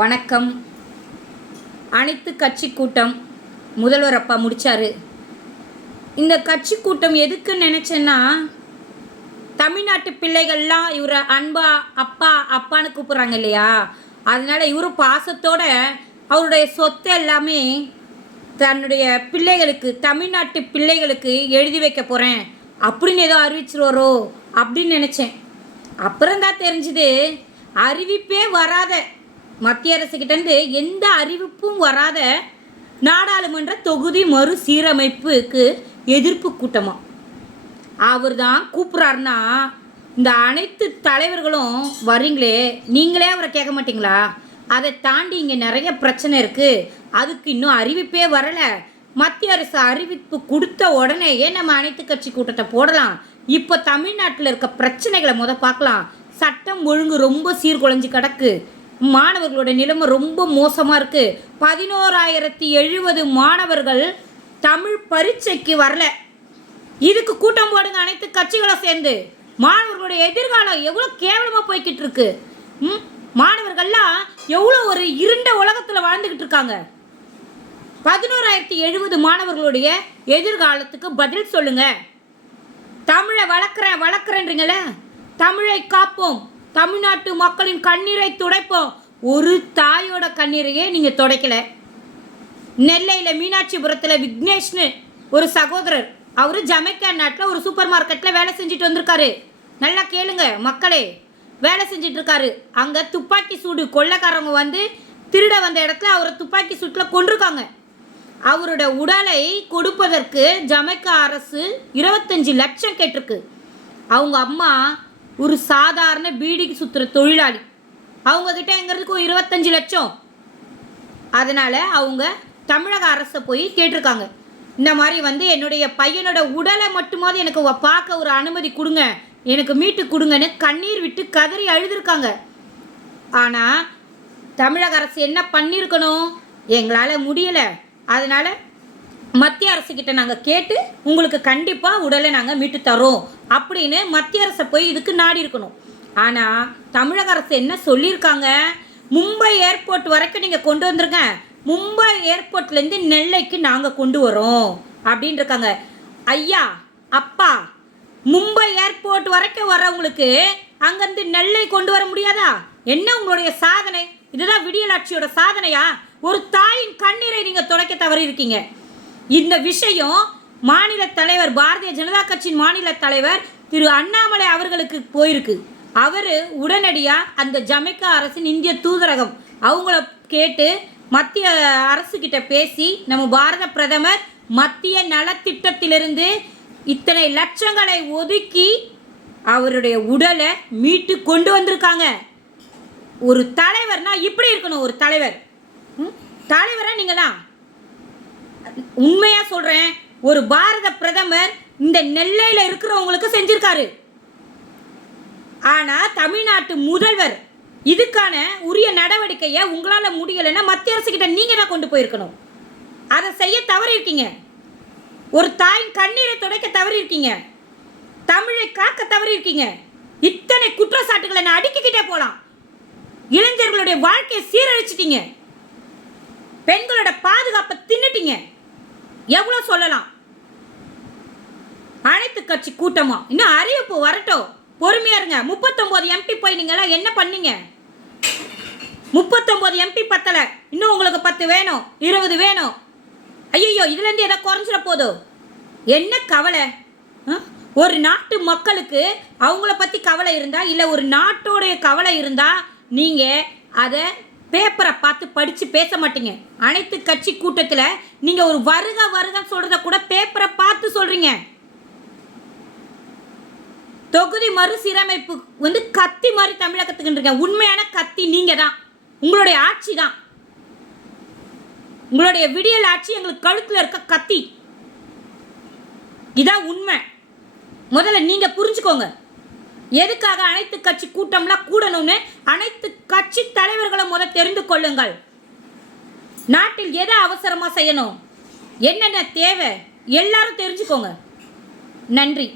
வணக்கம். அனைத்து கட்சி கூட்டம் முதல்வர் அப்பா முடித்தார் இந்த கட்சி கூட்டம் எதுக்கு நினச்சேன்னா தமிழ்நாட்டு பிள்ளைகள்லாம் இவரை அன்பா அப்பா அப்பான்னு கூப்பிட்றாங்க இல்லையா? அதனால இவர் பாசத்தோட அவருடைய சொத்து எல்லாமே தன்னுடைய பிள்ளைகளுக்கு தமிழ்நாட்டு பிள்ளைகளுக்கு எழுதி வைக்க போகிறேன் அப்படின்னு ஏதோ அறிவிச்சிருவாரோ அப்படின்னு நினச்சேன். அப்புறம் தான் தெரிஞ்சுது அறிவிப்பே வராத மத்திய அரசுக்கிட்டேருந்து எந்த அறிவிப்பும் வராத நாடாளுமன்ற தொகுதி மறு சீரமைப்புக்கு எதிர்ப்பு கூட்டமாக அவர் தான் கூப்பிட்றாருன்னா இந்த அனைத்து தலைவர்களும் வரீங்களே நீங்களே அவரை கேட்க மாட்டீங்களா? அதை தாண்டி இங்கே நிறைய பிரச்சனை இருக்குது அதுக்கு இன்னும் அறிவிப்பே வரலை. மத்திய அரசு அறிவிப்பு கொடுத்த உடனேயே நம்ம அனைத்து கட்சி கூட்டத்தை போடலாம். இப்போ தமிழ்நாட்டில் இருக்க பிரச்சனைகளை முத பார்க்கலாம். சட்டம் ஒழுங்கு ரொம்ப சீர்குலைஞ்சு கிடக்கு. மாணவர்களோட நிலைமை ரொம்ப மோசமாக இருக்குது பதினோராயிரத்தி எழுபது மாணவர்கள் தமிழ் பரீட்சைக்கு வரல. இதுக்கு கூட்டம் போடுங்க அனைத்து கட்சிகளும் சேர்ந்து. மாணவர்களுடைய எதிர்காலம் எவ்வளோ கேவலமாக போய்கிட்டு இருக்கு. ம் மாணவர்கள்லாம் எவ்வளோ ஒரு இருண்ட உலகத்தில் வாழ்ந்துக்கிட்டு இருக்காங்க. பதினோராயிரத்தி எழுபது மாணவர்களுடைய எதிர்காலத்துக்கு பதில் சொல்லுங்க. தமிழை வளர்க்குறேன் வளர்க்குறேன்றீங்களே தமிழை காப்போம். தமிழ்நாட்டு மக்களின் கண்ணீரை துடைப்போம். ஒரு தாயோட கண்ணீரையே நீங்கள் துடைக்கல. நெல்லையில் மீனாட்சிபுரத்தில் விக்னேஷ்னு ஒரு சகோதரர். அவர் ஜமைக்கா நாட்டில் ஒரு சூப்பர் மார்க்கெட்டில் வேலை செஞ்சுட்டு வந்திருக்காரு. நல்லா கேளுங்க மக்களே. வேலை செஞ்சிட்ருக்காரு அங்கே துப்பாக்கி சூடு கொள்ளைக்காரவங்க வந்து திருட வந்த இடத்துல அவரை துப்பாக்கி சூட்டில் கொண்டிருக்காங்க அவரோட உடலை கொடுப்பதற்கு ஜமைக்கா அரசு இருபத்தஞ்சி லட்சம் கேட்டிருக்கு. அவங்க அம்மா ஒரு சாதாரண பீடிக்கு சுற்றுற தொழிலாளி. அவங்கக்கிட்ட எங்கிறதுக்கும் இருபத்தஞ்சி லட்சம். அதனால் அவங்க தமிழக அரசை போய் கேட்டிருக்காங்க. இந்த மாதிரி வந்து என்னுடைய பையனோட உடலை மட்டுமாவது எனக்கு பார்க்க ஒரு அனுமதி கொடுங்க. எனக்கு மீட்டு கொடுங்கன்னு கண்ணீர் விட்டு கதறி அழுதுருக்காங்க. ஆனால் தமிழக அரசு என்ன பண்ணியிருக்கணும் எங்களால் முடியலை. அதனால் மத்திய அரசுக்கிட்ட நாங்கள் கேட்டு உங்களுக்கு கண்டிப்பாக உடலை நாங்கள் மீட்டு தரோம் அப்படின்னு மத்திய அரசை போய் இதுக்கு நாடி இருக்கணும். ஆனால் தமிழக அரசு என்ன சொல்லியிருக்காங்க? மும்பை ஏர்போர்ட் வரைக்கும் நீங்கள் கொண்டு வந்துருங்க. மும்பை ஏர்போர்ட்லேருந்து நெல்லைக்கு நாங்கள் கொண்டு வரோம். அப்படின்னு இருக்காங்க ஐயா அப்பா மும்பை ஏர்போர்ட் வரைக்கும் வரவங்களுக்கு அங்கேருந்து நெல்லை கொண்டு வர முடியாதா? என்ன உங்களுடைய சாதனை? இதுதான் விடியலாட்சியோட சாதனையா? ஒரு தாயின் கண்ணீரை நீங்கள் துடைக்க தவறி இருக்கீங்க இந்த விஷயம் மாநில தலைவர் பாரதிய ஜனதா கட்சியின் மாநில தலைவர் திரு அண்ணாமலை அவர்களுக்கு போயிருக்கு. அவர் உடனடியாக அந்த ஜமைக்கா அரசின் இந்திய தூதரகம் அவங்கள கேட்டு மத்திய அரசுக்கிட்ட பேசி நம்ம பாரத பிரதமர் மத்திய நலத்திட்டத்திலிருந்து இத்தனை லட்சங்களை ஒதுக்கி அவருடைய உடலை மீட்டு கொண்டு வந்திருக்காங்க. ஒரு தலைவர்னா இப்படி இருக்கணும் ஒரு தலைவர். ம்? தலைவரா நீங்கள் தான். உண்மையாக சொல்கிறேன் ஒரு பாரத பிரதமர் இந்த நெல்லையில் இருக்கிறவங்களுக்கு செஞ்சுருக்காரு. ஆனால் தமிழ்நாட்டு முதல்வர் இதுக்கான உரிய நடவடிக்கையை உங்களால் முடியலைன்னா மத்திய அரசுக்கிட்ட நீங்கள் தான் கொண்டு போயிருக்கணும். அதை செய்ய தவறியிருக்கீங்க. ஒரு தாயின் கண்ணீரை துடைக்க தவறியிருக்கீங்க. தமிழை காக்க தவறியிருக்கீங்க. இத்தனை குற்றச்சாட்டுகளை நான் அடுக்கிக்கிட்டே போகலாம் இளைஞர்களுடைய வாழ்க்கையை சீரழிச்சிட்டீங்க. பெண்களோட பாதுகாப்பை தின்னுட்டீங்க. எவ்வளோ சொல்லலாம். அனைத்து கட்சி கூட்டமா? இன்னும் அறிவிப்பு வரட்டும். பொறுமையா இருங்க. முப்பத்தொம்போது எம்பி போய் நீங்களாம் என்ன பண்ணீங்க? முப்பத்தொம்போது எம்பி பத்தல. இன்னும் உங்களுக்கு பத்து வேணும். இருபது வேணும். ஐயோ இதுலேருந்து எதோ குறைஞ்சிட போதோ? என்ன கவலை? ஆ? ஒரு நாட்டு மக்களுக்கு அவங்கள பற்றி கவலை இருந்தால் இல்லை ஒரு நாட்டோடைய கவலை இருந்தால் நீங்கள் அதை பேப்பரை பார்த்து படித்து பேச மாட்டீங்க. அனைத்து கட்சி கூட்டத்தில் நீங்கள் ஒரு வருக வருகன்னு சொல்கிறத கூட பேப்பரை பார்த்து சொல்கிறீங்க தொகுதி மறுசீரமைப்பு வந்து கத்தி மாதிரி தமிழகத்துக்குன்றீங்க உண்மையான கத்தி நீங்கள் தான் உங்களுடைய ஆட்சி தான் உங்களுடைய விடியல் ஆட்சி எங்களுக்கு கழுத்தில் இருக்க கத்தி. இதான் உண்மை. முதல்ல நீங்க புரிஞ்சுக்கோங்க. எதுக்காக அனைத்து கட்சி கூட்டம்லாம் கூடணும்னு அனைத்து கட்சி தலைவர்களை முத தெரிந்து கொள்ளுங்கள். நாட்டில் எதை அவசரமா செய்யணும்? என்னென்ன தேவை? எல்லாரும் தெரிஞ்சுக்கோங்க. நன்றி.